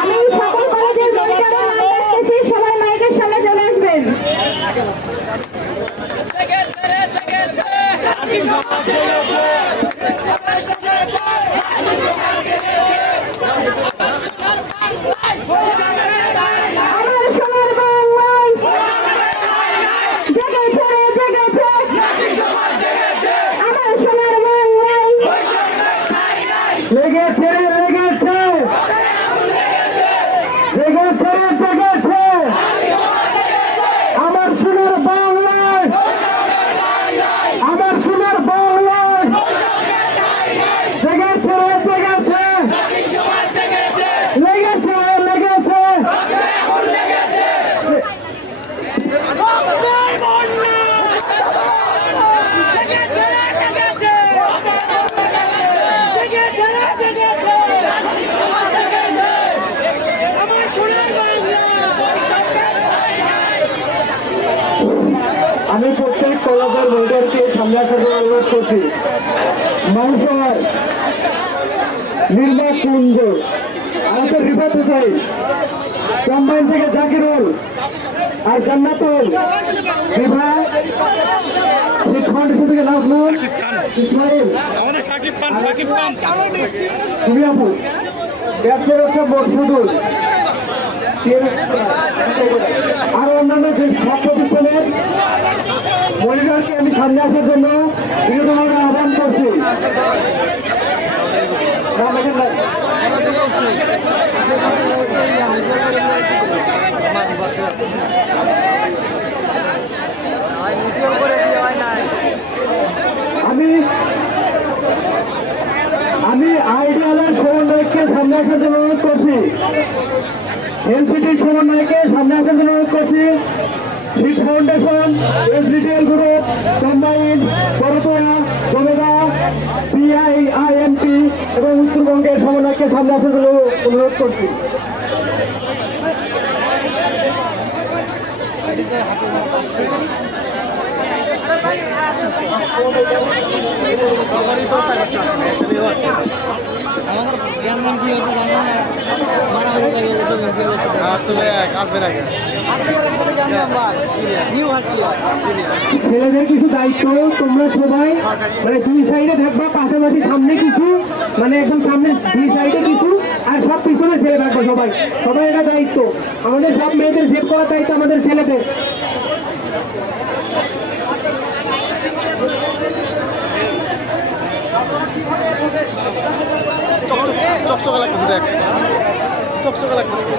আমি সকল কলেজের পরিচালনা করতেছি, সবাই মাইকের সামনে চলে আসবেন। আমি প্রত্যেক কলেজের মেয়েদেরকে সামনে আসার জন্য অনুরোধ করছি। মানুষের নির্বাক কুঞ্জ আমাদের রিফাত হুসাইন, কম্বাইন থেকে জাকিরুল আর জান্নাতুল বিভা, শিক্ষণ থেকে নাজমুল ইসমাইল, তুমি আপু ব্যবসার হচ্ছে মরসুদুল, আর অন্যান্য যে সব প্রতিষ্ঠানের মনিটরকে আমি সামনে আসার জন্য বিনোদনভাবে আহ্বান করছি। আমি আইডিয়ালের সমন্বয়কে সামনে আসার জন্য অনুরোধ করছি। এনসিটির সমন্বয়কে সামনে আসার জন্য অনুরোধ করছি। শিখ ফাউন্ডেশন, এসডিটিএল গ্রুপ, কম্বাইন, করতোয়া, জমেদা, পিআইআইএমপি এবং উত্তরবঙ্গের সমন্বয়কে সামনে আসার জন্য অনুরোধ করছি। ছেলেদের কিছু দায়িত্ব, তোমরা সবাই মানে দুই সাইডে থাকবা, পাশাপাশি সামনে কিছু মানে একদম সামনে দুই সাইডে কিছু আর সব পিছনে ছেলে থাকবে। সবাই সবাই এটা দায়িত্ব, আমাদের সব মেয়েদের সেভ করার দায়িত্ব আমাদের ছেলেদের। চকচকা লাগতেছে, দেখ চকচকা লাগতেছে।